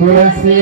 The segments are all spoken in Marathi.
तुलसी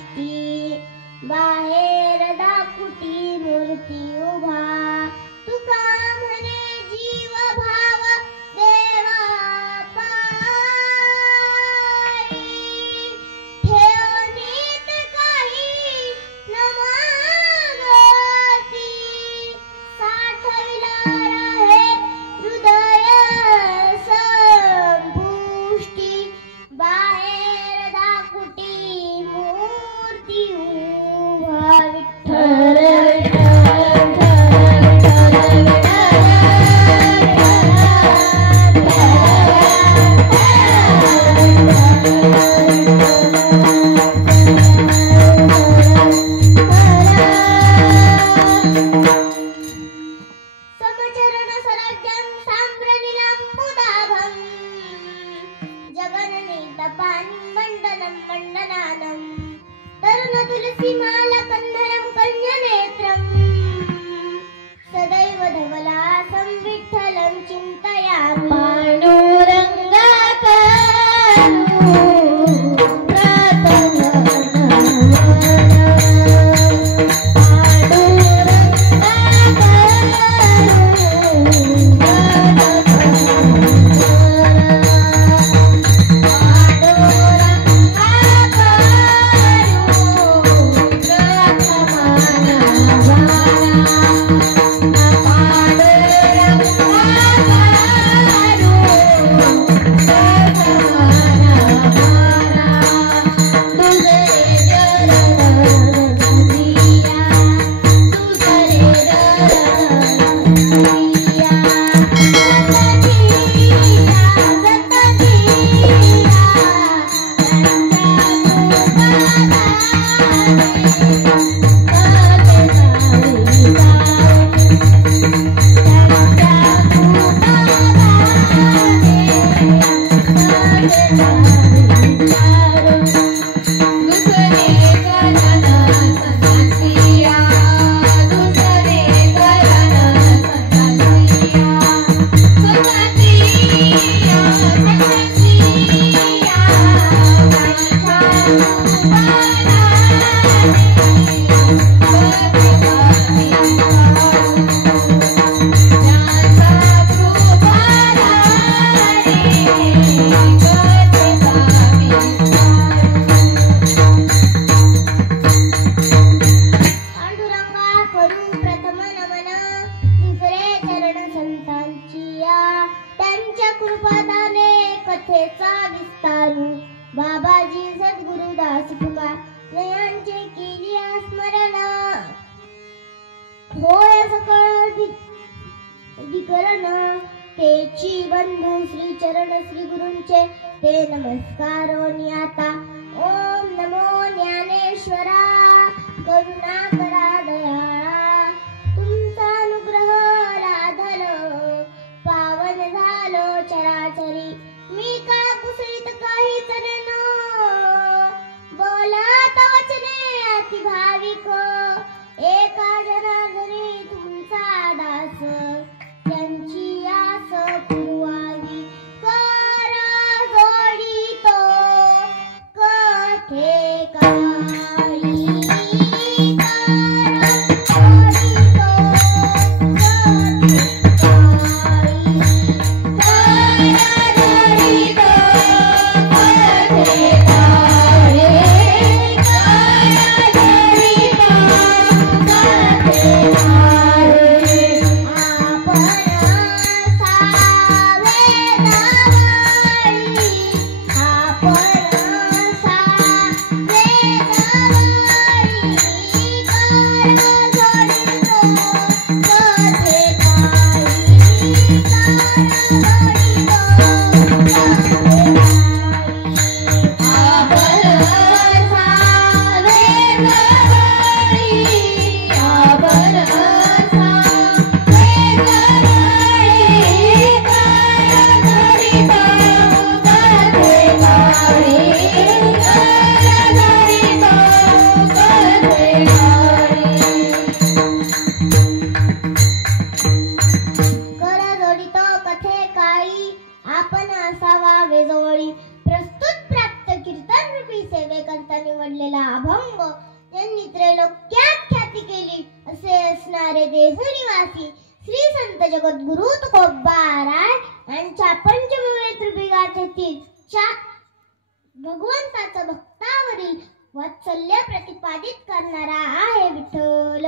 संपुष्टी बाहेर दाकुटी मूर्ती उभा तुका म्हणे जीव भाव देवा पायी ठेवणीत काही न मागती साठविला रहे हृदय संपुष्टी बाहेर दाकुटी मूर्ती उभा विठ्ठल समचरण सराज्यं साम्प्रनिलम्बुदाभं जगननीतपानि मण्डनं मण्डनानं तरुणतुलसीमालकन्धरं कन्यनेत्रं सदैव धवलासं विठ्ठलं चिन्तयामि कथेचा विस्तारू बाबाजी सद्गुरुदास ठुका नयांचे केली स्मरण होय सकळ विकरण तेची बंधू श्री चरण श्री गुरूंचे ते नमस्कार आता ओम नमो ज्ञानेश्वरा करुणा करा दयाळा तुमचा अनुग्रह लाधल पावन झालो चराचरी मी का कुसळीत काही तऱ्हेनो बोलत वचने अति भाविक एका जनार्दनी तुमचा दास त्यांची आस पुरवावी कर जोडितो कथे काळी रूप यांनी त्रैलोक्यात ख्याती केली असे असणारे देहनिवासी श्री संत जगद्गुरु तुकोबाराय यांच्या पंचमवेत्र गाथेतील भगवंताचा भक्तावरील वात्सल्य प्रतिपादित करणारा आहे विठ्ठल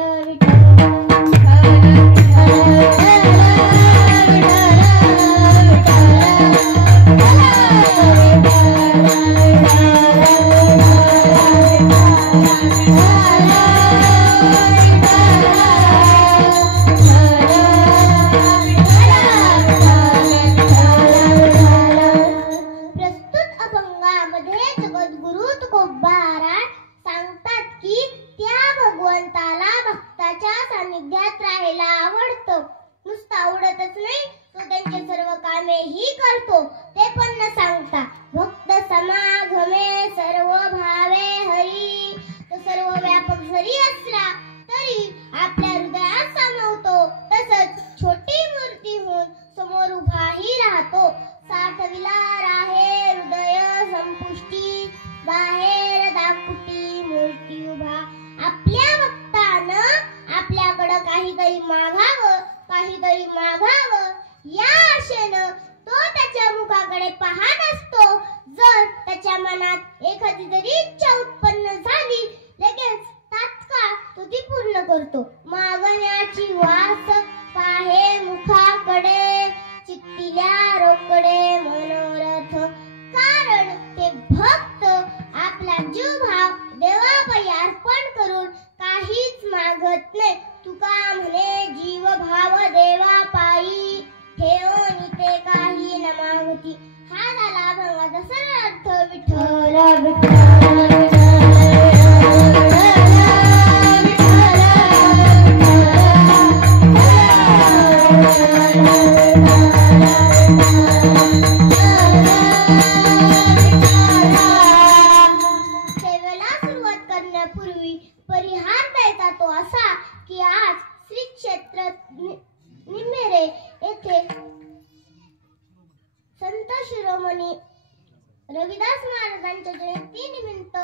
रविदास महाराजांच्या जयंतीनिमित्त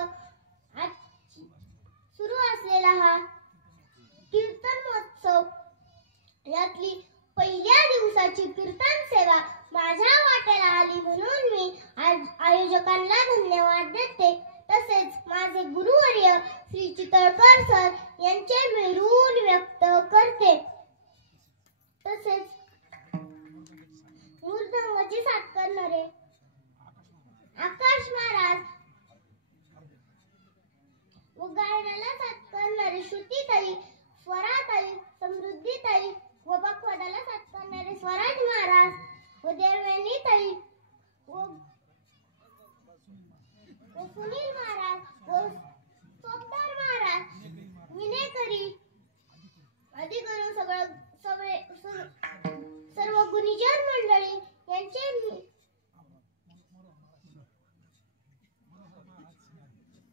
सुरू असलेला हा कीर्तन महोत्सव यातली पहिल्या दिवसाची कीर्तन सेवा माझ्या वाट्याला आली म्हणून मी आज आयोजकांना धन्यवाद देते। तसेच माझे गुरुवर्य श्री चितळकर सर यांचे मी ऋण व्यक्त करते। तसेच मृदंगाची साथ करणारे आकाश महाराज व गायनाला साथ करणारे श्रुतीताई, स्वराताई, समृद्धीताई व पखवादाला साथ करणारे स्वराज महाराज व देवयानीताई व सुनील महाराज व सोपदार महाराज विनेकरी आदी करून सर्व गुणीजन मंडळी यांचे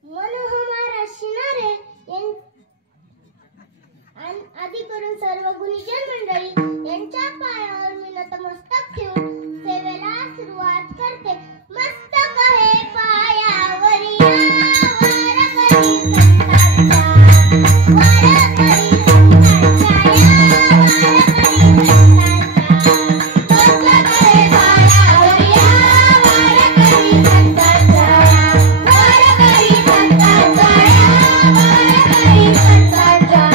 मनोहर शिनारे आदी करून सर्व गुणीजन मंडळी यांच्या पायावर मी नतमस्तक ठेवून सेवेला सुरुवात करते। मस्तक हे पायावरी वर करी संतांचा, वर करी संतांच्या, वर करी संतांच्या। मस्तक हे पायावरी वर करी संतांच्या, वर करी संतांच्या, वर करी संतांच्या।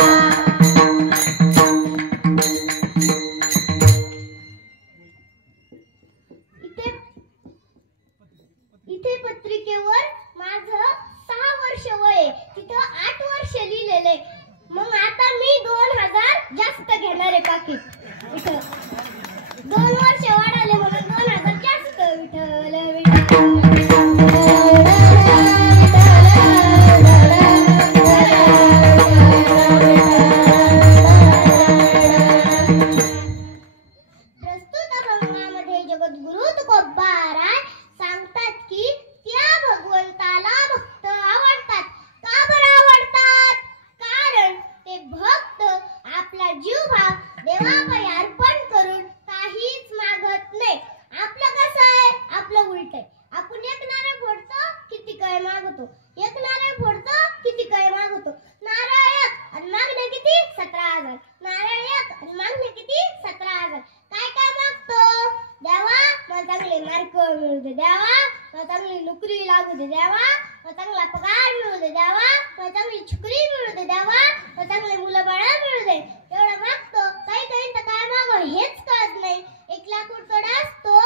दे द्यावा, मला चांगला पगार मिळू दे द्यावा, मला चांगली छुकरी मिळू दे द्यावा, मला चांगले मुलं बाळ मिळू दे, एवढं मागतो. काही तर काय मागो हेच कळत नाही. एक लाकूड तोडा असतो,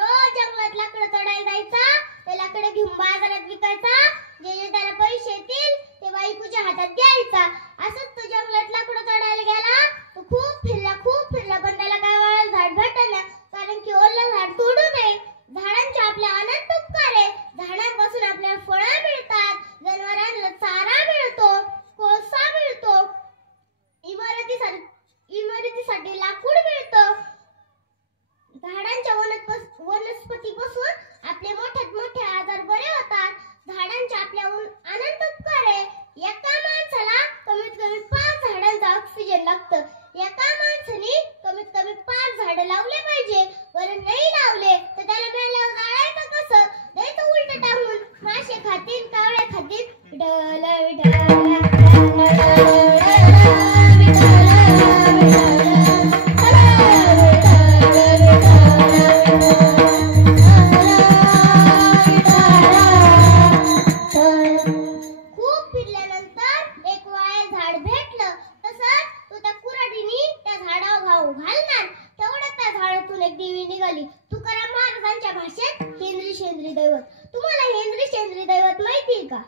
रोज जंगलात लाकडं तोडायला जायचा, ते लाकडं घेऊन बाजारात विकायचा, जे त्याला पैसे येतील ते बायकोच्या हातात द्यायचा. असंच तो जंगलात लाकडं तोडायला गेला, तो खूप फिरला पण त्याला काय वळायला झाड भेटेना, कारण की ओलं झाड तोडू नये. झाडांचे आपले अनंत उपकार आहे. झाडांपासून आपल्याला फळं मिळतात, जनावरांना चारा मिळतो, कोळसा मिळतो, इमारतीसाठी लाकूड मिळतं. झाडांच्या वनस्पतीपासून आपले मोठ्यात मोठे आजार बरे होतात. झाडांचे आपल्या अनंत उपकार आहे. एका माणसाला कमीत कमी 5 झाडांचा ऑक्सिजन लागतं. एका माणसाने कमीत कमी 5 झाडं लावले पाहिजे. बरं नाही लावले तर त्याला मेल्यावर जाळायचं कसं? द्यायचं उलट टाकून. मासे खातील, कावळे खातील, तुकाराम महाराजांच्या भाषेत हेंद्री शेंद्री दैवत. तुम्हाला हेंद्री शेंद्री दैवत माहिती का?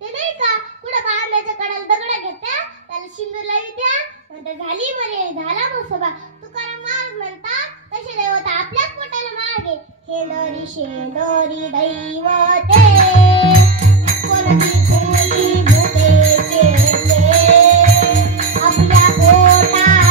ते नाही का कुठं बांधाच्या कडाला दगड घेत्या, त्याला शिंदूर लावित्या, म्हणतात झाली म्हणे, झाला मुसोबा. तुकाराम महाराज म्हणतात तसे दैवत आपल्याच पोटाला मागे. हेंद्री शेंद्री दैवते कोणती भूमी भूते केले आपल्या पोटाची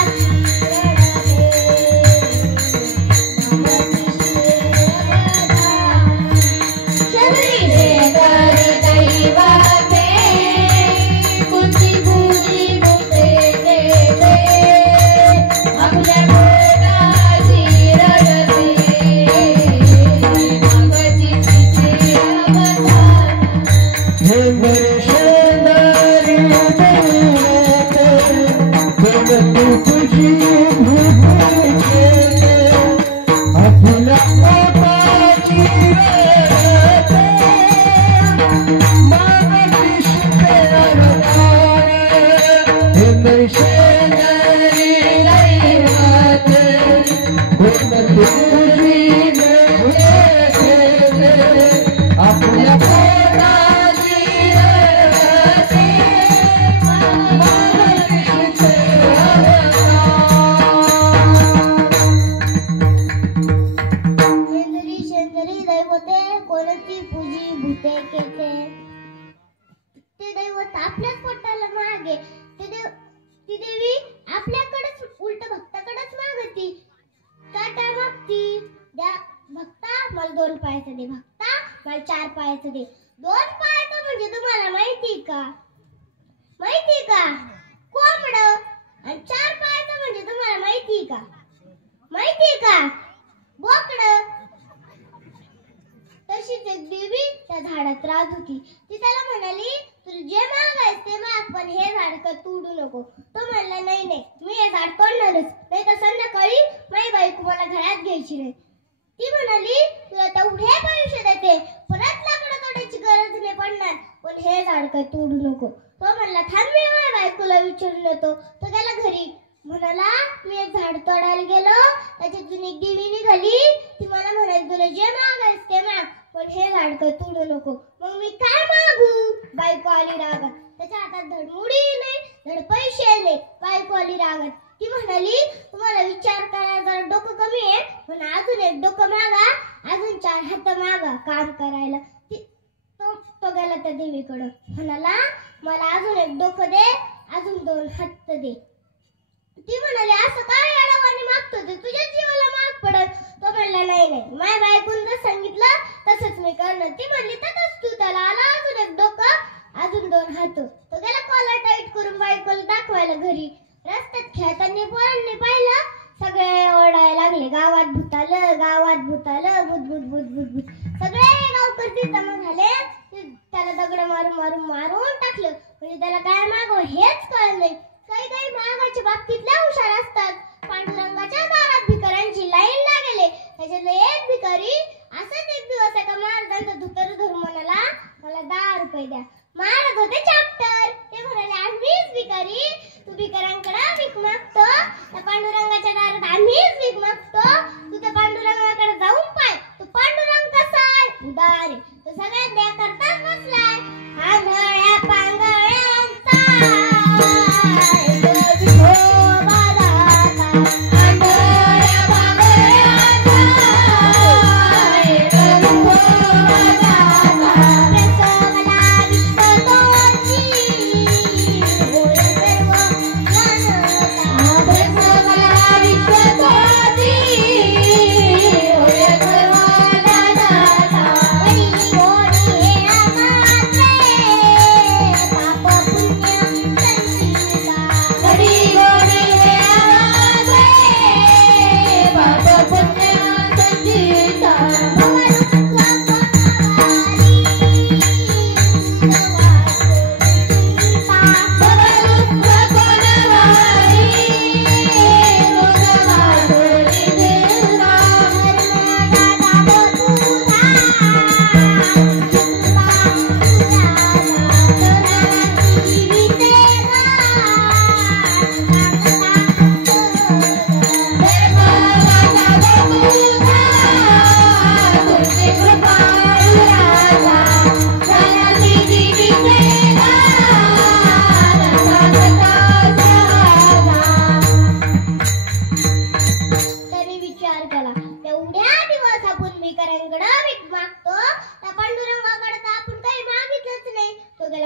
ते दैवत आपल्याच पोटाला मागे. ती देवी आपल्याकडेच उलट भक्ताकडेच मागती. काय मागती? द्या भक्ता मला 2 पायाचं दे, भक्ता मला 4 पायाचं दे. 2 पायाचं म्हणजे तुम्हाला माहिती का? कोंबड. आणि 4 पायाचं म्हणजे तुम्हाला माहिती का? बोकड. तशीच एक देवी त्या झाडात राहत होती. ती त्याला म्हणाली तुला जे मागायचं ते माग, पण हे झाड का तोडू नको. तो म्हणला नाही मी हे झाड तोडणारच, नाही तर संध्याकाळी माझी बायको मला घरात घ्यायची नाही. ती म्हणाली तुला तेवढे पैसे देते, परत लाकडं तोडायची गरज नाही पडणार, पण हे झाड का तोडू नको. तो म्हणला थांब मी माझ्या बायकोला विचारून येतो. तो गेला घरी. म्हणाला मी एक झाड तोडायला गेलो, त्याच्यातून एक देवी निघाली. ती मला म्हणाली तुला जे मागायचं ते माग, पण हे झाड का तोडू नको. मग मी काय मागू? बायको आली रागात. त्याच्या हातात धड मुडी नाही, धड पैसे नाही. बायको आली रागात. ती म्हणाली तुम्हाला विचार करायला जरा डोकं कमी आहे, पण अजून एक डोकं मागा, अजून 4 हात मागा काम करायला. तो गेला त्या देवीकडं. म्हणाला मला अजून एक डोकं दे, अजून 2 हात दे. ती म्हणाली असं काय अडवाणी मागतो ते, तुझ्या जीवाला माग पडत. तो म्हणला नाही माझ्या बायकोनं जर सांगितलं तसंच मी करणार. ती म्हणली तसंच तू. त्याला आला अजून एक डोकं, अजून 2 हात. तो गेला कॉलर टाईट करून बायकोला दाखवायला घरी. रस्त्यात खेळताना पोरांनी पाहिलं, सगळे ओरडायला लागले गावात भूत आलं, भूत भूत. सगळे गावकरी जमा झाले. त्याला दगड मारून टाकलं. म्हणजे त्याला काय मागव हेच कळलं नाही. काही मागाच्या बाबतीत लय हुशार असतात. पांडुरंगाच्या दारात भिकाऱ्यांची लाईन लागले. त्याच्यातले एक भिकारी असाच एक दिवस मला 10 रुपये द्या. मारत होते चॅप्टर. ते म्हणाले आम्हीच भिकारी, तू भिकाऱ्यांकडे भीक मागतो. त्या पांडुरंगाच्या दारात आम्हीच भीक मागतो. तू त्या पांडुरंगाकडे जाऊन पाय, तो पांडुरंग कसा आहे? उदार आहे. तो सगळ्यात द्या करताच बसलाय. आंधळ्या पांगळ्यांचा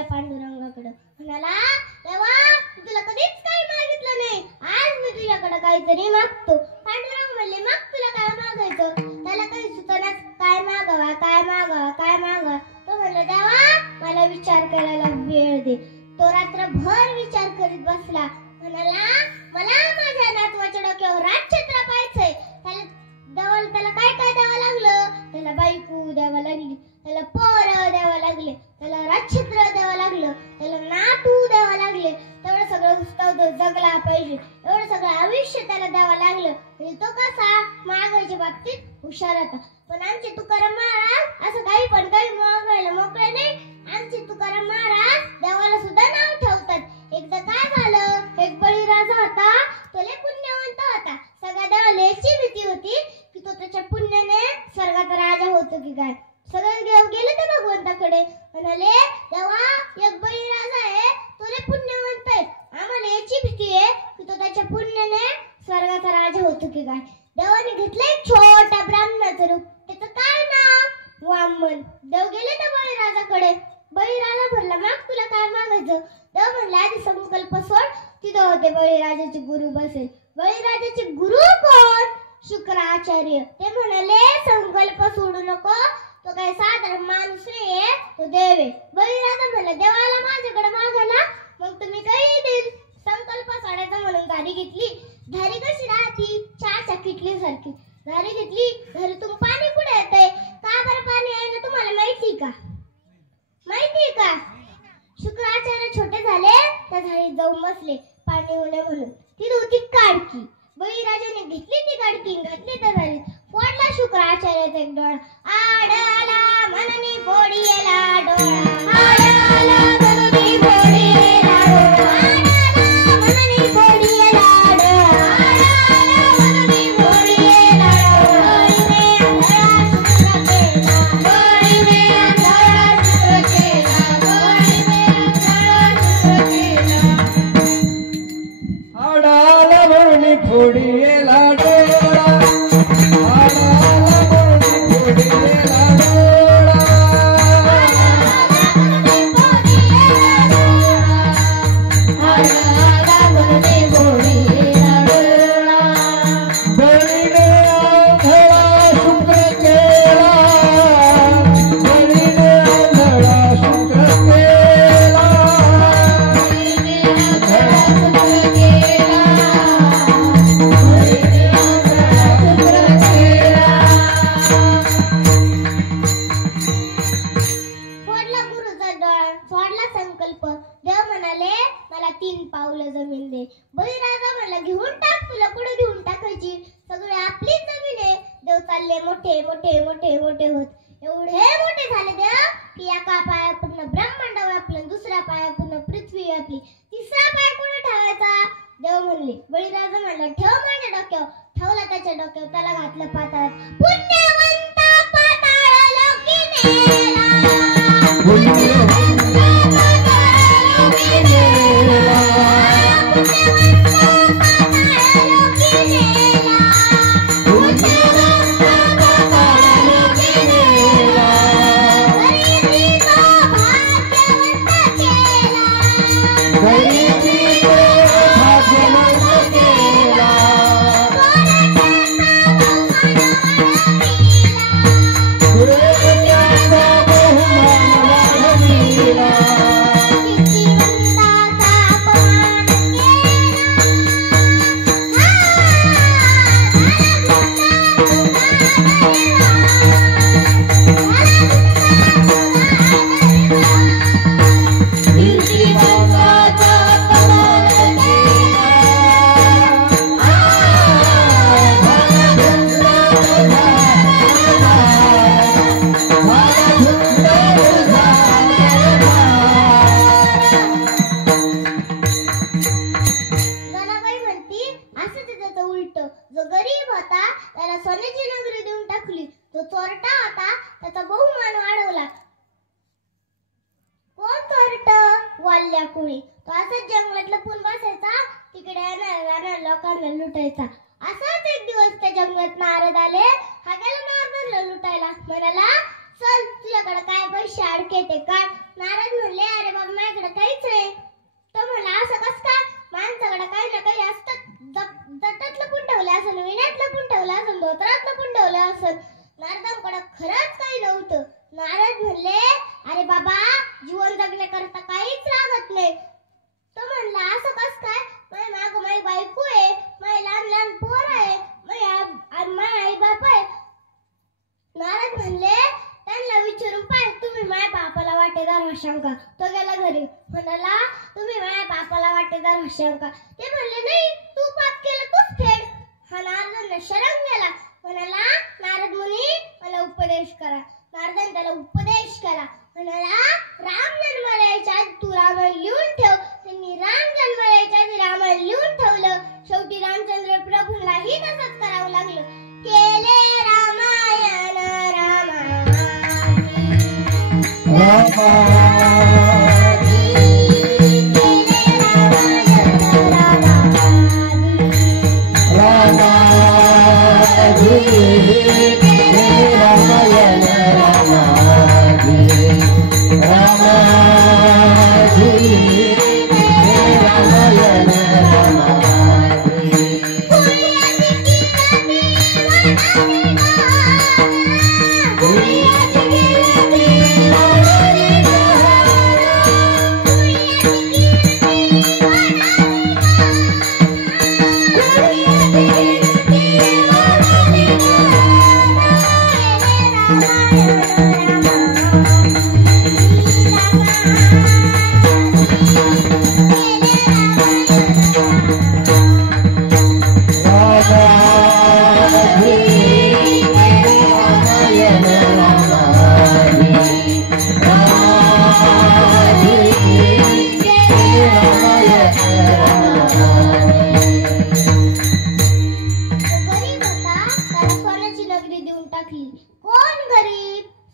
पांडुरंगाकडे म्हणाला, देवा तुला कधीच काही मागितलं नाही, आज मी तुझ्याकडे काहीतरी मागतो. पांडुरंग म्हणले, मग तुला काय मागायचं? त्याला काही सुचनाच, काय मागावा काय मागावा काय मागावा. तो म्हणला, देवा मला विचार करायला वेळ दे. तो रात्रभर विचार करीत बसला. म्हणाला, मला माझ्या नातवाच्या डोक्यावर राजछत्र पाहायचंय. त्याला काय काय द्यावं लागलं? त्याला बायको द्यावं लागली, त्याला पोरं द्यावं लागले, त्याला राजछत्र द्यावं लागलं, त्याला नातू द्यावं लागले. तेवढं सगळं जगला पाहिजे, एवढं सगळं आयुष्य त्याला द्यावं लागलं. म्हणजे तो कसा मागायच्या बाबतीत हुशार होता. पण आमचे तुकाराम महाराज असं काही पण काही मागायला मोकळे नाही. आमचे तुकाराम महाराज देवाला सुद्धा नाव ठेवतात. एकदा काय झालं, एक बळीराजा होता, तो लय पुण्यवंत होता. सगळ्या देवाला याची भीती होती की तो त्याच्या पुण्याने स्वर्गाचा राजा होतो की काय. सगळे गेले ते भगवंताकडे. म्हणाले, देवा एक बळीराजा आहे, तो लय पुण्यवंत आहे. आम्हाला याची भीती आहे की तो त्याच्या पुण्याने स्वर्गाचा राजा होतो की काय. देवाने घेतलं एक छोट्या ब्राह्मणाचं रूप. त्याचं काय नाव? वामन. देव गेले त्या बळीराजाकडे. बळीराजा म्हणला, मग तुला काय मागायचं? देव म्हणला, आधी संकल्प सोड. तिथं होते बळीराजाचे गुरु बसेल. बळीराजाचे गुरु कोण? शुक्राचार्य. ते म्हणाले, संकल्प सोडू नको, तो काय साधारण माणूस नाहीये, तो देव आहे. बळीराजा म्हणला, देवाला माझ्याकडे मागायला मग तुम्ही काही देईल. संकल्प सोडायचा म्हणून धारी घेतली. धारी कशी राहती? चहाच्या किटली सारखी धारी घेतली. घरातून पाणी कुठे येतंय? का बरं पाणी आहे ना, तुम्हाला माहिती का? माहिती का? शुक्राचार्य छोटे झाले, त्या झाडीत जाऊन बसले पाणी होणे म्हणून. ती होती काडकी. बळीराजाने घेतली ती काडकी, घातली त्या झाडीत. फोडला शुक्राचार्याचा एक डोळा. आडला मननी फोडियला डोळा, आडला मननी फोडियला डोळा, आडला मननी फोडियला डोळा, आडला मननी फोडियला डोळा. डोळीने अंधारा शुक्र केला, डोळीने अंधारा शुक्र केला. आडाला म्हणून फोडियेला डोळा, बळीराजा म्हणला, घेऊन टाक, तुला कुठे घेऊन टाकायची? सगळे आपलीच जमीन आहे. देव चालले मोठे मोठे मोठे मोठे होत. एवढे मोठे झाले देव की एका पाया पूर्ण ब्रह्मांड व्यापलं, दुसऱ्या पाया पूर्ण पृथ्वी व्यापली, तिसरा पाय कोणी ठेवायचा? देव म्हणले. बळीराजा म्हणला ठेव माझ्या डोक्यावर. ठेवला त्याच्या डोक्यावर, त्याला घातलं पाताळात. पुण्यवंत पाताळ लोकी नेला, पुण्यवंत पाताळ लोकी नेला, पुण्यवंत पाताळ लोकी नेला, पुण्यवंत पाताळ लोकी नेला, गरिबीचा भाग्यवंत केला, गरिबीचा भाग्यवंत केला, जो गरीब होता त्याला सोन्याची नगरी देऊन टाकली, जो चोरटा होता त्याचा बहुमान वाढवला. कोण चोरट? वाल्या कोळी. तो असंच जंगलात लपून बसायचा, तिकडे येणाऱ्या लोकांना लुटायचा. असाच एक दिवस त्या जंगलात नारद आले. हा गेला नारदाला लुटायला. म्हणाला चल तुझ्याकडे काय पैसे अडके ते काढ. नारद म्हणले अरे बाबा माझ्याकडे काहीच नाही. तो म्हणला असं कस काय? माणसाकडे काही ना काही असतं. जटात लपून ठेवलं असं, विण्यात लपून ठेवलं असं, धोत्रात लपून ठेवलं असं. नारदांकडे खरंच काही नव्हतं. नारद म्हणले अरे बाबा जीवन जगण्याकरता काहीच लागत नाही. तो म्हणला असं कस काय? माझ्या माग माझी बायको आहे, माझी लहान लहान पोर आहे, माझे आई बाप आहे. नारद म्हणले त्यांना विचारून पाय तुम्ही माझ्या पापाला वाटेदार होशाल का? तो गेला घरी. म्हणाला तुम्ही माझ्या पापाला वाटेदार होशाल का? ते म्हणले नाही तू पाप केलं तूच फेड. हा नारदांना शरम गेला. म्हणाला नारद मुनी मला उपदेश करा. नारदाने त्याला उपदेश केला. म्हणाला राम जन्माला यायच्या आधी तू रामायण लिहून ठेव. त्यांनी राम जन्माला यायच्या आधी रामायण लिहून ठेवलं. शेवटी रामचंद्र प्रभूंनाही तसंच करावं लागलं. केले रामायण रामायण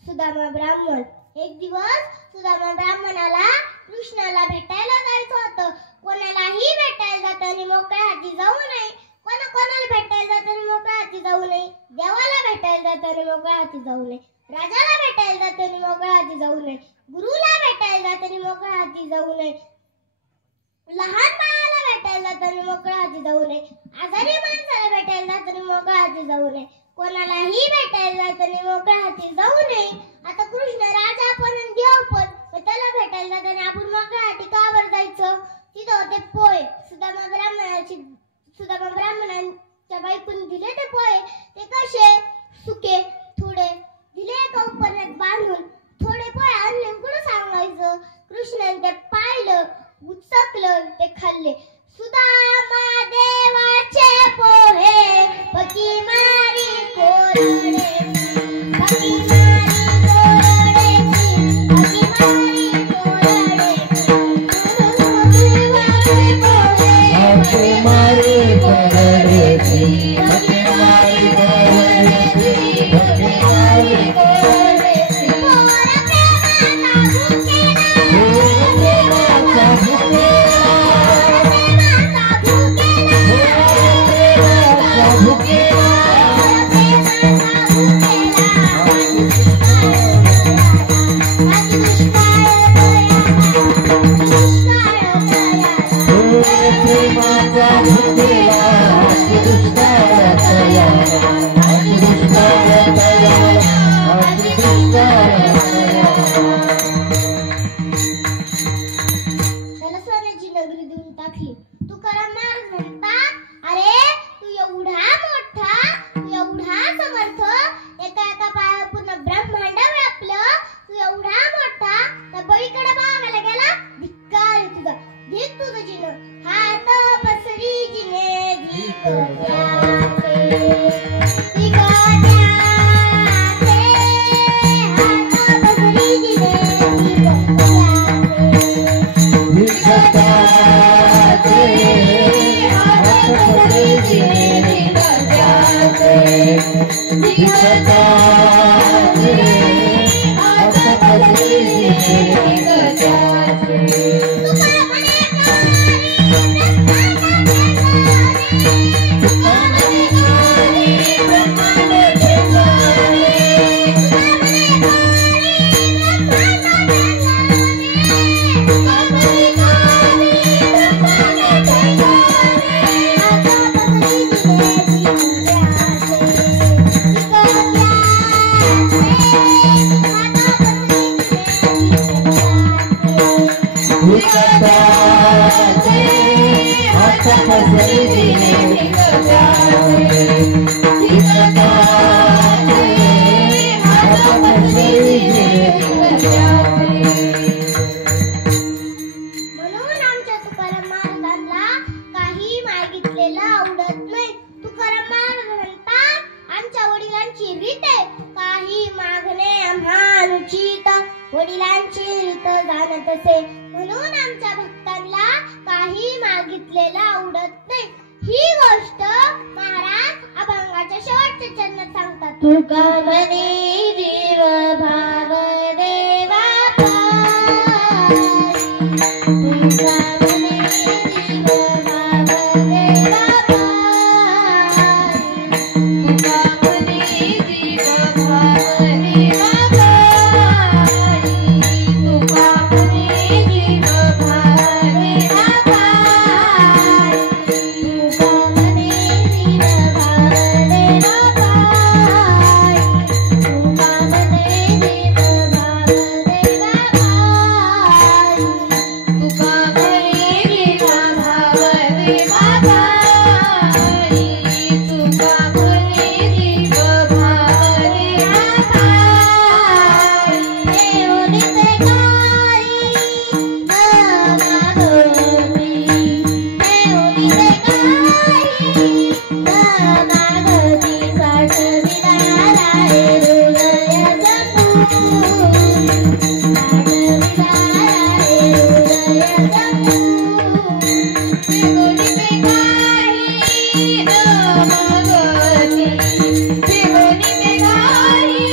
सुदामा ब्राह्मण. एक दिवस सुदामा ब्राह्मणाला कृष्णाला भेटायला जायचं होतं. कोणालाही भेटायला जाताना मोकळ्या हाती जाऊ नये. कोणाला भेटायला जाताना मोकळ्या हाती जाऊ नये. देवाला भेटायला जाताना मोकळ्या हाती जाऊ नये. राजाला भेटायला जाताना मोकळ्या हाती जाऊ नये. गुरुला भेटायला जाताना मोकळ्या हाती जाऊ नये. लहान बाळाला भेटायला जाताना मोकळ्या हाती जाऊ नये. आजारी माणसाला भेटायला जाताना मोकळ्या हाती जाऊ नये. कोणालाही भेटायला जाताना मोकळ्या हाती जाऊ नये. आता कृष्ण राजा पण देव पण, त्याला भेटायला जाताना आपण मोकळ्या हाती का बरं जायचं? तिथं होते पोय. सुदामा ब्राह्मणाच्या बायकोने दिले ते पोय. ते कसे? सुके. थोडे दिले एका उपरण्यात बांधून. थोडे पोय आणले कुठं सांगायचं? कृष्णाने ते पाहिलं, उचकलं, ते खाल्ले. सुदामा देवाचे पोहे पकी मारी कोरडे, पकी मारी कोरडे आमच्या तुकाराम महाराजांना काही मागितलेलं आवडत नाही. तुकाराम महाराज म्हणतात, आमच्या वडिलांची रीत आहे काही मागणे आम्हा अनुचित. वडिलांची रीत जाणत असे म्हणून आमच्या भक्तांना काही मागितलेलं आवडत नाही. ही गोष्ट महाराज अभंगाच्या शेवटच्या चरणात सांगतात. तुका म्हणे जीव भाव देवा पाई, तुका म्हणे जीव भाव देवा पाई, तुका म्हणे जीव भाव देवा पाई, तुका म्हणे जीव भाव देवा पाई, तुका म्हणे जीव भाव देवा पाई, तुका म्हणे जीव भाव देवा पाई, तुका म्हणे जीव भाव देवा पाई, तुका म्हणे जीव भाव देवा पाई. देवनीचे काही न मागती, देवनीचे काही न मागती, साठविला रे हृदयाचा फूल, साठविला रे हृदयाचा फूल. देवनीचे काही न मागती, देवनीचे काही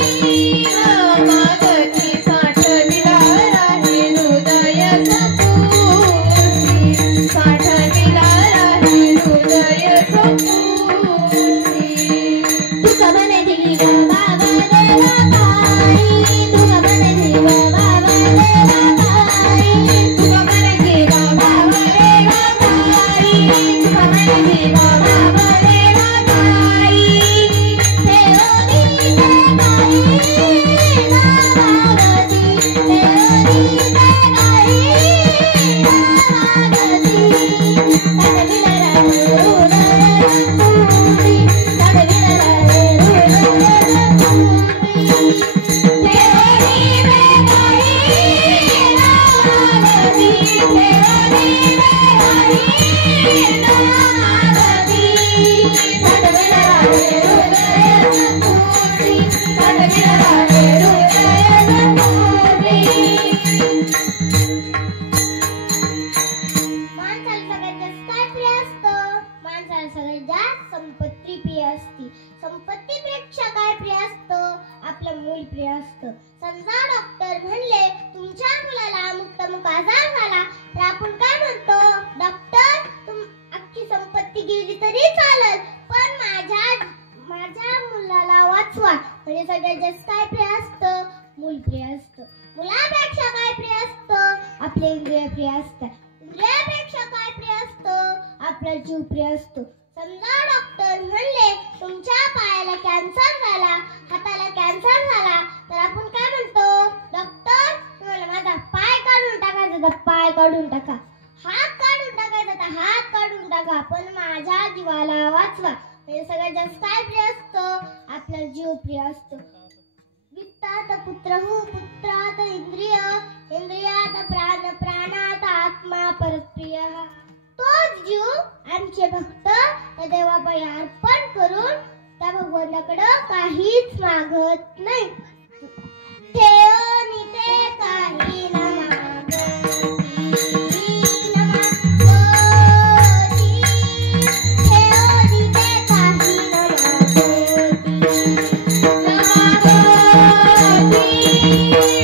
न मागती, साठविला रे हृदयाचा फूल, साठविला रे हृदयाचा फूल. तुका म्हणे जीव भाव देवा पाई, तुका म्हणे जीव भाव देवा पाई, तुका म्हणे जीव भाव देवा पाई, तुका म्हणे जीव भाव देवा पाई. देवनीचे काही न मागती, देवनीचे काही न मागती, साठविला रे हृदयाचा फूल, साठविला रे हृदयाचा फूल. देवनीचे काही न मागती, देवनीचे काही न मागती, साठविला रे हृदयाचा फूल, साठविला रे हृदयाचा फूल. माणसाला सगळ्यात जास्त काय प्रिय असतं? माणसाला सगळ्यात जास्त संपत्ती प्रिय असते. संपत्तीपेक्षा काय प्रिय असतं? आपलं मूल प्रिय असतं. समजा डॉक्टर म्हणले तुमच्या मुलाला अमुक तमुक आजार झाला, तर आपण काय म्हणतो? डॉक्टर, अख्खी संपत्ती गेली तरी चालेल, पण माझ्या मुलाला वाचवा. म्हणजे सगळ्यात जास्त काय प्रिय असतं? मूल प्रिय असतं. मुलापेक्षा काय प्रिय असतं? आपले इंद्रिय प्रिय असतात. इंद्रियापेक्षा काय प्रिय असतं? आपला जीव प्रिय असतो. समजा डॉक्टर म्हणले तुमच्या पायाला कॅन्सर झाला, हाताला कॅन्सर झाला, तर आपण काय म्हणतो? डॉक्टर, तुम्हाला माझा पाय काढून टाकायचा तर पाय काढून टाका, हात काढून टाकायचा तर हात काढून टाका, पण माझ्या जीवाला वाचवा. म्हणजे सगळ्यात जास्त काय प्रिय असतं? आपला जीव प्रिय असतो. वित्तात पुत्रहु, पुत्रात इंद्रिय, इंद्रियात प्राण, प्राणात आत्मा परप्रिय. तोच जीव आमचे भक्त त्या देवापायी अर्पण करून त्या भगवंताकडे काहीच मागत नाही. देवनीचे काही न मागती, न मागती, देवनीचे काही न मागती, न मागती,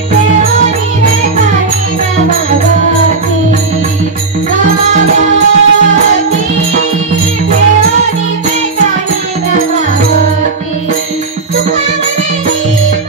देवनीचे काही न मागती, न मागती, देवनीचे काही न मागती. तुका म्हणे जीव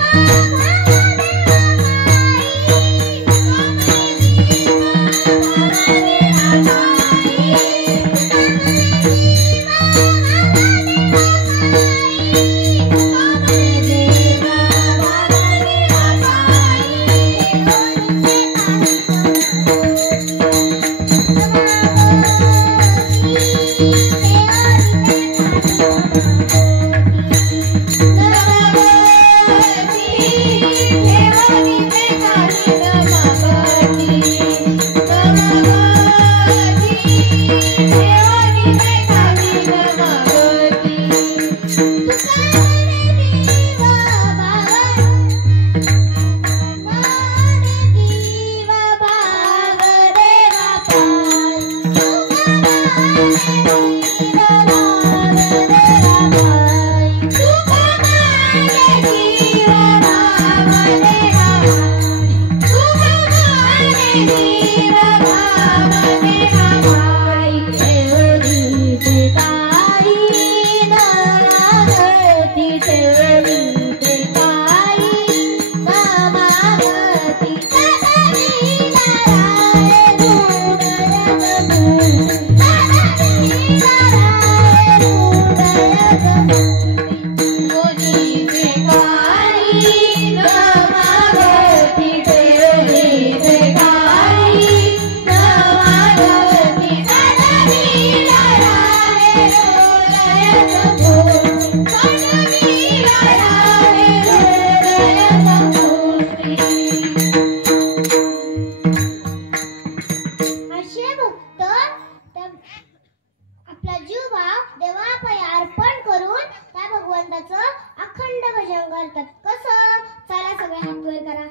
करतात. कसं? चला सगळे हात वर करा.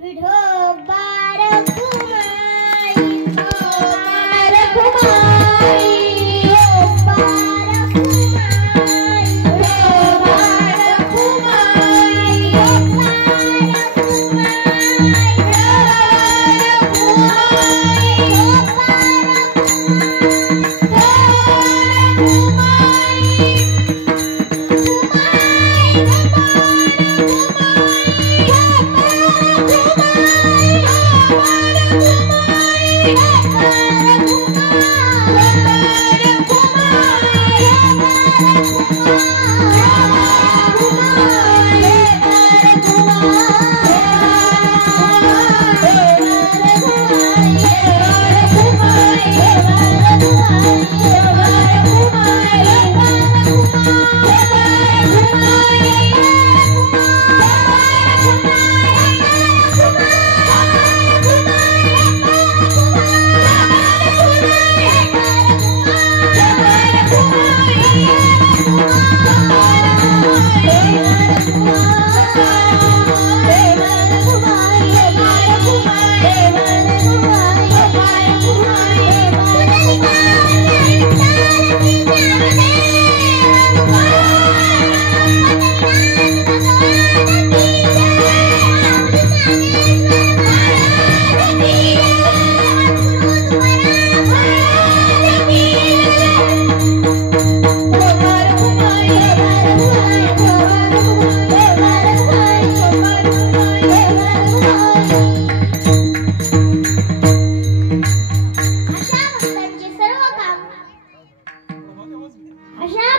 विठोबा रखुमाई, विठोबा रखुमाई, विठोबा रखुमाई, विठोबा रखुमाई, विठोबा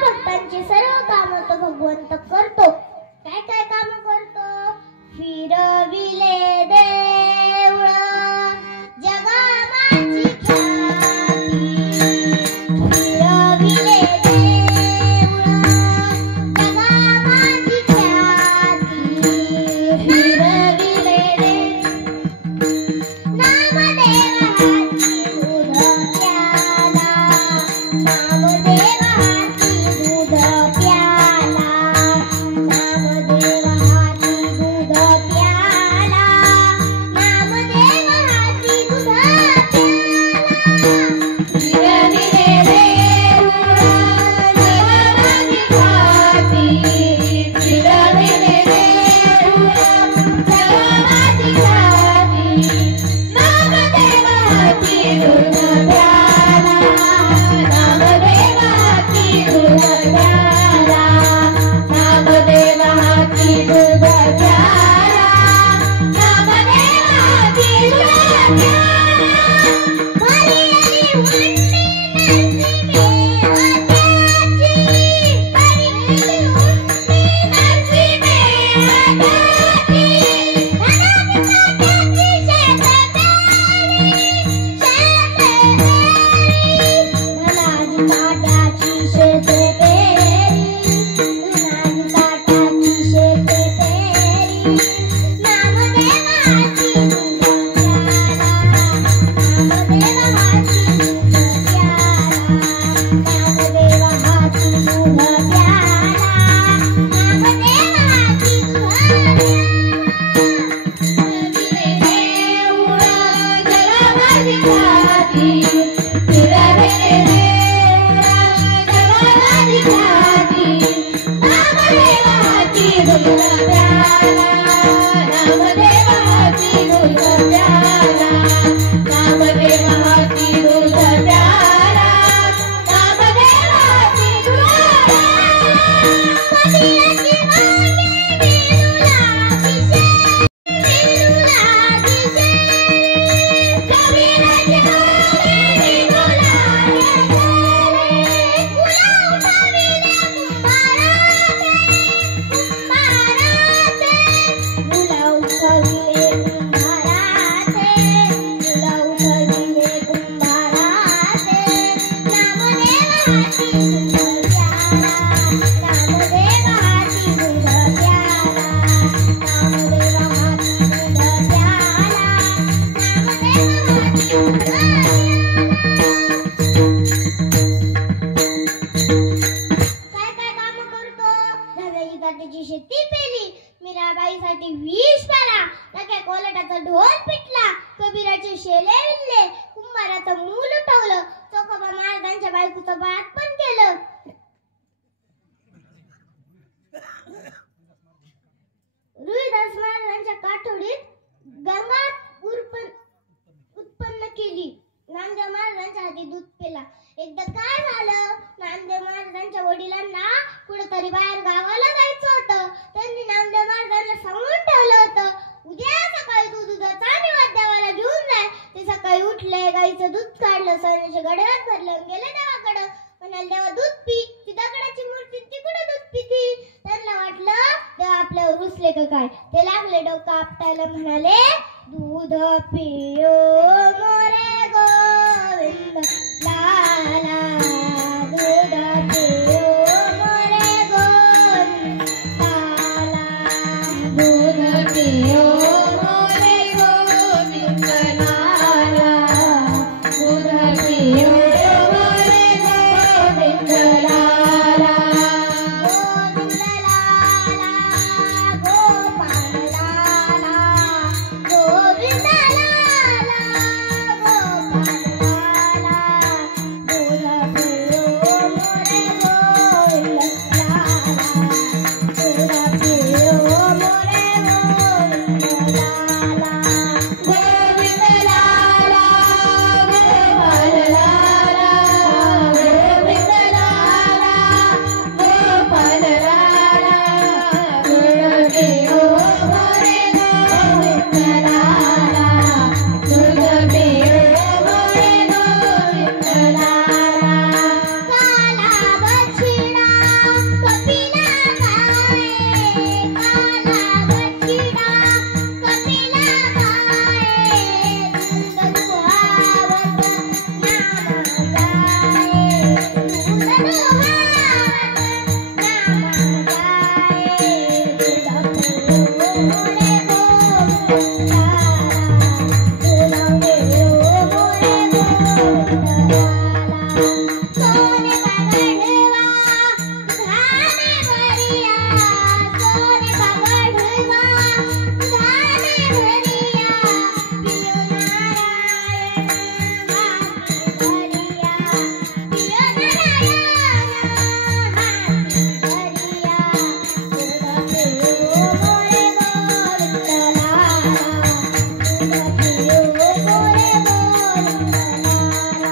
भक्तांची सर्व कामं तो भगवंत करतो. काय काय काम करतो? फिरविले देऊळ जगामाची ख्याती, फिरविले देऊळ जगामाची ख्याती, फिरविले नामदेवाची दूध प्याला, नामदेवाची दूध प्याला, नामदेवाची दूध प्याला, नामदेवाची दूध प्याला, फिरविले देऊळ जगामाची ख्याती, नामदेवाची दूध प्याला, नामदेवाची दूध प्याला, नामदेवाची दूध प्याला, नामदेवाची दूध प्याला. हरी हरी म्हणते नरसिंहे आत्याची, हरी हरी म्हणते नरसिंहे आत्याची, धनाची तात्याची शेत शेले विणले, कुंभाराचं मूल उठवलं, चोखोबा महाराजांच्या बायकोचं बाळपण केलं. रोहिदास महाराजांच्या काठोडीत गंगा उत्पन्न केली. नामदेव महाराजांच्या हाती दूध पिला. एकदा काय झालं, नामदेव महाराजांच्या वडिलांना कुठेतरी बाहेर गावाला जायचं होतं. त्यांनी नामदेव महाराजांना सांगून ठेवलं होतं, उद्या सकाळी तू दुधाचा निवेद देवाला घेऊन जाय. ते सकाळी उठले, गाईचं दूध काढलं, सोन्याच्या गड्यात भरलं, गेले देवाकडं. म्हणाले, देवा दूध पी. ती दगडाची मूर्ती ती कुठं दूध पिती? त्यांना वाटलं देव आपल्यावर रुसले का काय. ते लागले डोकं आपटायला, म्हणाले, दूध पियो मोरे गोविंद लाला, दूध पियो मोरे गोविंद लाला, दूध पियो मोरे गोविंद लाला, दूध पियो मोरे गोविंद लाला, गोविंद लाला, गोपाल लाला, गोविंद लाला, गोपाल लाला, दूध पियो मोरे गोविंद लाला, दूध पियो मोरे गोविंद लाला, गोविंद लाला, गोपाल लाला, गोविंद लाला, गोपाल लाला, दूध पियो मोरे गोविंद लाला, दूध पियो मोरे गोविंद लाला. काला बछडा कपिला गाय, काला बछडा कपिला गाय, दूध दुहावत नाम गाय, दूध दुहावत नाम गाय, दूध पियो मोरे गोविंद लाला, दूध पियो मोरे गोविंद लाला. सोने का गढ़वा दुधाने भरिया, सोने का गढ़वा दुधाने भरिया, पियो नारायण हाथी भरिया, पियो नारायण हाथी भरिया, दूध पियो मोरे गोविंद लाला, दूध पियो मोरे गोविंद लाला.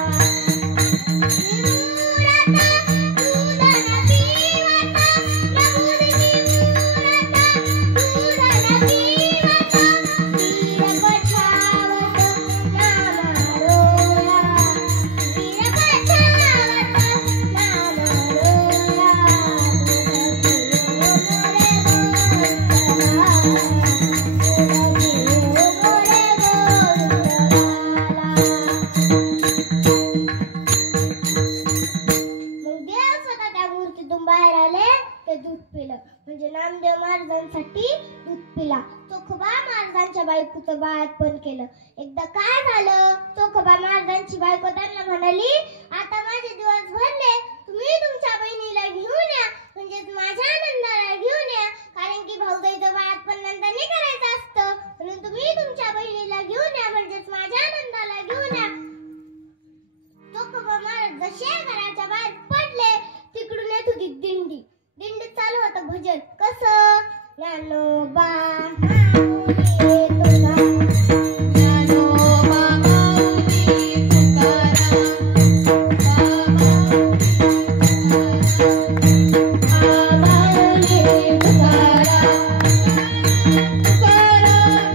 मग देव स्वतः त्या मूर्तीतून बाहेर आले, ते दूध पिलं. म्हणजे नामदेव महाराजांसाठी दूध पिला. चोखोबा महाराजांच्या बायकोचं बाळपण केलं. एकदा काय झालं, चोखोबा महाराजांची बायको त्यांना म्हणाली, आता माझे दिवस भरले, तुम्ही तुमच्या बहिणीला घेऊन या, म्हणजेच माझ्या नंदाला घेऊन या, कारण की भाऊजाईचं बाळपण नंदाने करायचं असतं, म्हणून तुम्ही तुमच्या बहिणीला घेऊन या, म्हणजेच माझ्या नंदाला घेऊन या. चोखोबा महाराज जसे घराच्या बाहेर पडले, तिकडून येत होती दिंडी. दिंडीत चालू होतं भजन. कसं? ज्ञानोबा माऊली तुकाराम, ज्ञानोबा माऊली तुकाराम, माऊली तुकाराम, तुकाराम,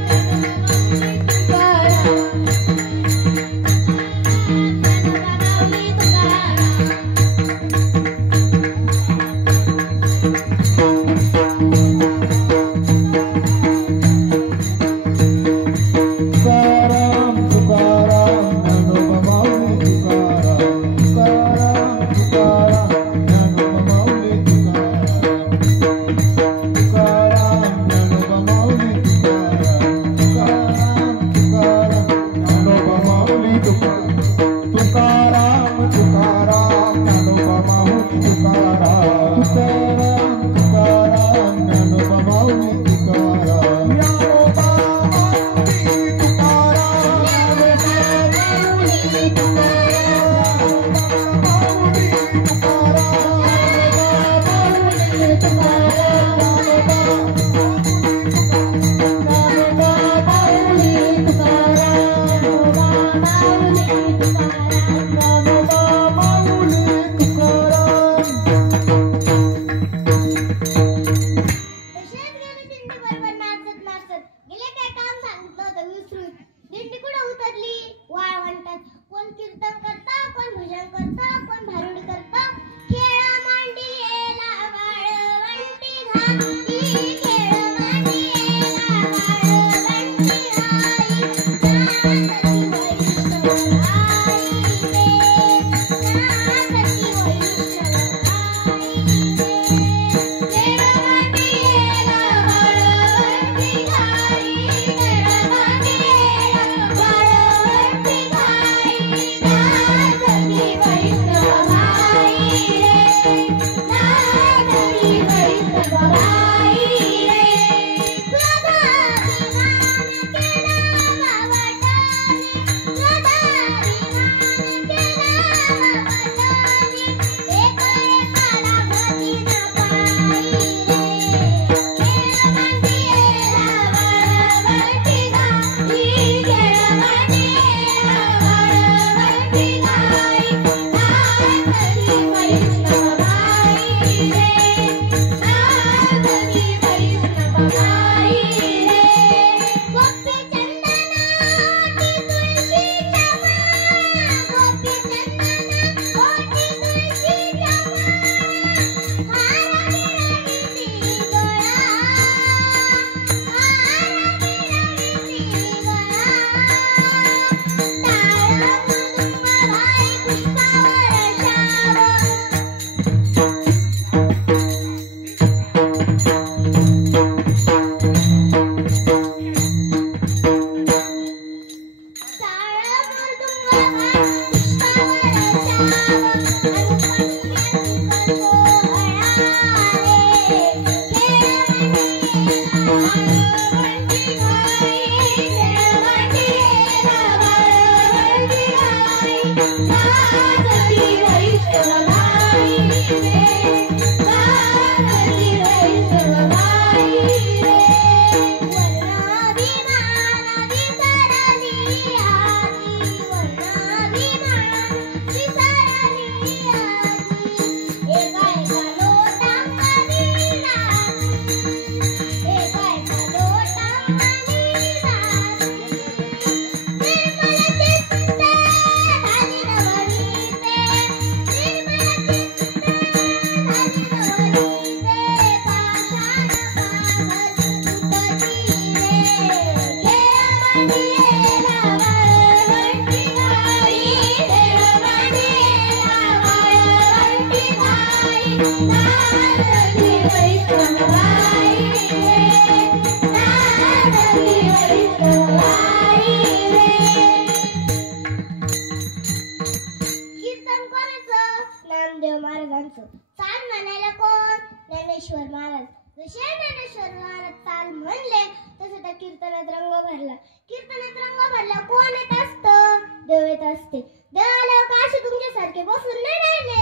नामदेव महाराजांचं चाल म्हणायला कोण? ज्ञानेश्वर महाराज. जसे ज्ञानेश्वर महाराज चाल म्हणले तसे त्या कीर्तनात रंग भरला. कीर्तनात रंग भरला कोण येत असतं? देव येत असते. देवाला काशी तुमच्यासारखे बसून नाही राहिले,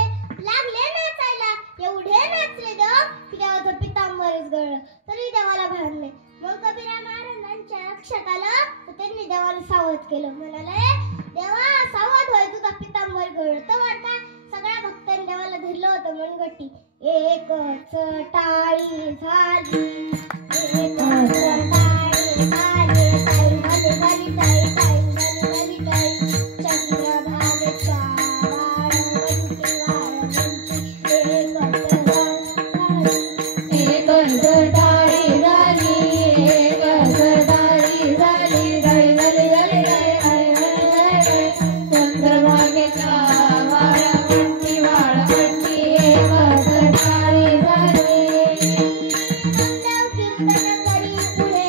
लागले नाचायला. एवढे नाचले देव की देवाचं पितांबरच गळलं तरी देवाला भान नाही. मग कबीरा महाराजांच्या लक्षात आलं तर त्यांनी देवाला सावध केलं. म्हणाले, देवा सावध होय, तुझा पितांबर गळलं. तर वाटता सगळ्या भक्तांनी देवाला धरलं होतं मनगट्टी. एकच टाळी झाली, एकच टाळी झाली, टाळी झाली झाली टाळी, टाळी झाली झाली टाळी. चंद्रभागेच्या वाळवंटी वाळवंटी एकच टाळी, एकच टाळी झाली, एकच टाळी झाली, टाळी झाली झाली टाळी. चंद्रभागेच्या वाळवंटी वाळवंटी एकच टाळी झाली. देव कीर्तन करी पुढे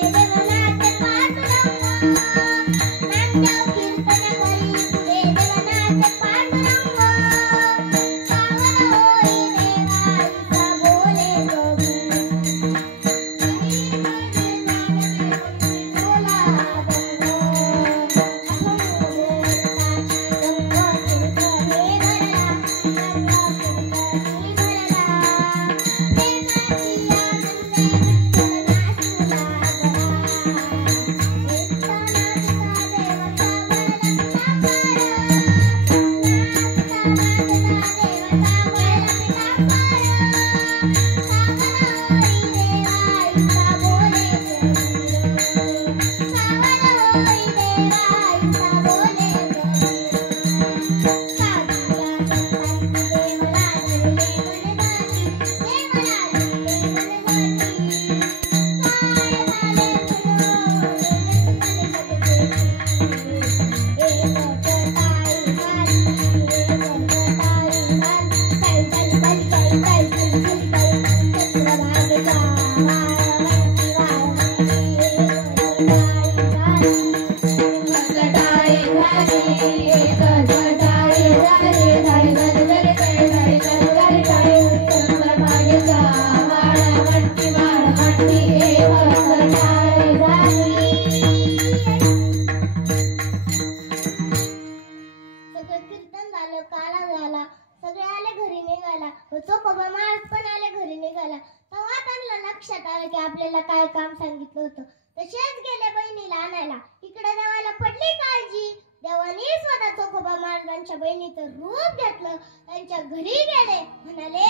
कीर्तन झालं, काला झाला, सगळे आले घरी निघाला, चोखोबा महाराज पण आले घरी निघाला. तेव्हा त्यांना लक्षात आलं की आपल्याला काय काम सांगितलं होतं. तसेच गेले बहिणीला आणायला. इकडे देवाला पडली काळजी. देवाने स्वतः चोखोबा महाराजांच्या बहिणीचं रूप घेतलं, त्यांच्या घरी गेले, म्हणाले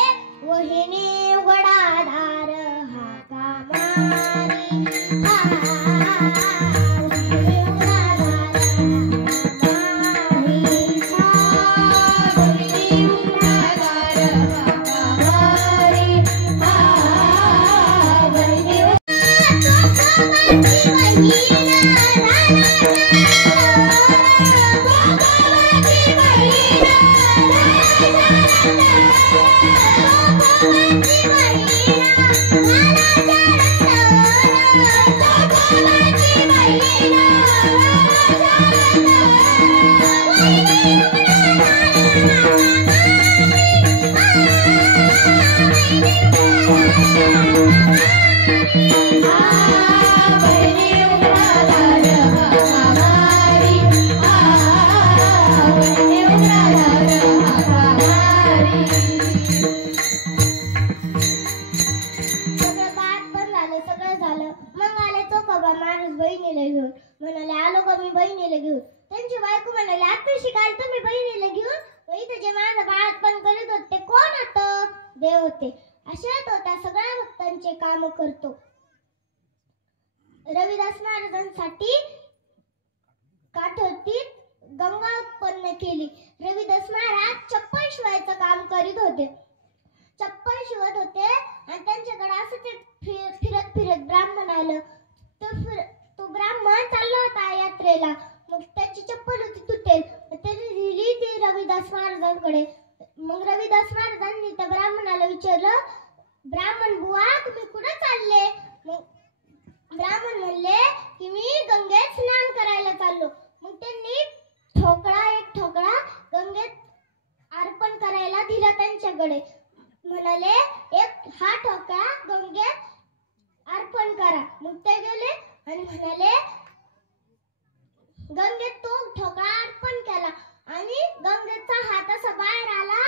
वहिनी उघडादार हाका मारी, म्हणाले आलो का मी बहिणीला घेऊन. त्यांची बायको म्हणाले आत्ताशी काल तुम्ही बहिणीला घेऊन, इथे जे माझं बाळपण करीत होते ते कोण होतं? देव होते. अशा तो त्या सगळ्या भक्तांचे काम करतो. रविदास महाराजांसाठी काठोटीत गंगा उत्पन्न केली. रविदास महाराज चप्पल शिवायचं काम करीत होते. चप्पल शिवत होते आणि त्यांच्याकडे असं ते फिरत फिरत ब्राह्मण आलं. तो ब्राह्मण चालला होता यात्रेला. मग त्याची चप्पल होती तुटेल, त्याने दिली ती रविदास महाराजांकडे. मग रविदास महाराजांनी त्या ब्राह्मणाला विचारलं, ब्राह्मण बुवा तुम्ही कुठे चालले? मग ब्राह्मण म्हणले की मी गंगेत स्नान करायला चाललो. मग त्यांनी एक ठोकळा गंगेत अर्पण करायला दिला त्यांच्याकडे. म्हणाले हा ठोकळा गंगेत अर्पण करा. मग ते गेले आणि म्हणाले गंगेत तो ठोकळा अर्पण केला आणि गंगेचा हात असा बाहेर आला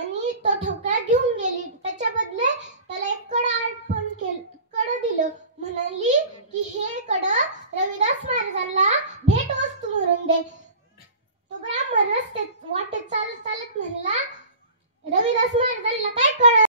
आणि तो ठोकळा घेऊन गेली. त्याच्या बदले त्याला एक कडं अर्पण केलं, कडं दिलं. म्हणाली की हे कडं रविदास महाराजांना भेट वस्तू म्हणून दे. तो ब्राह्मण रस्त्यात वाटेत चालत चालत म्हणला रविदास महाराजांना काय कळलं?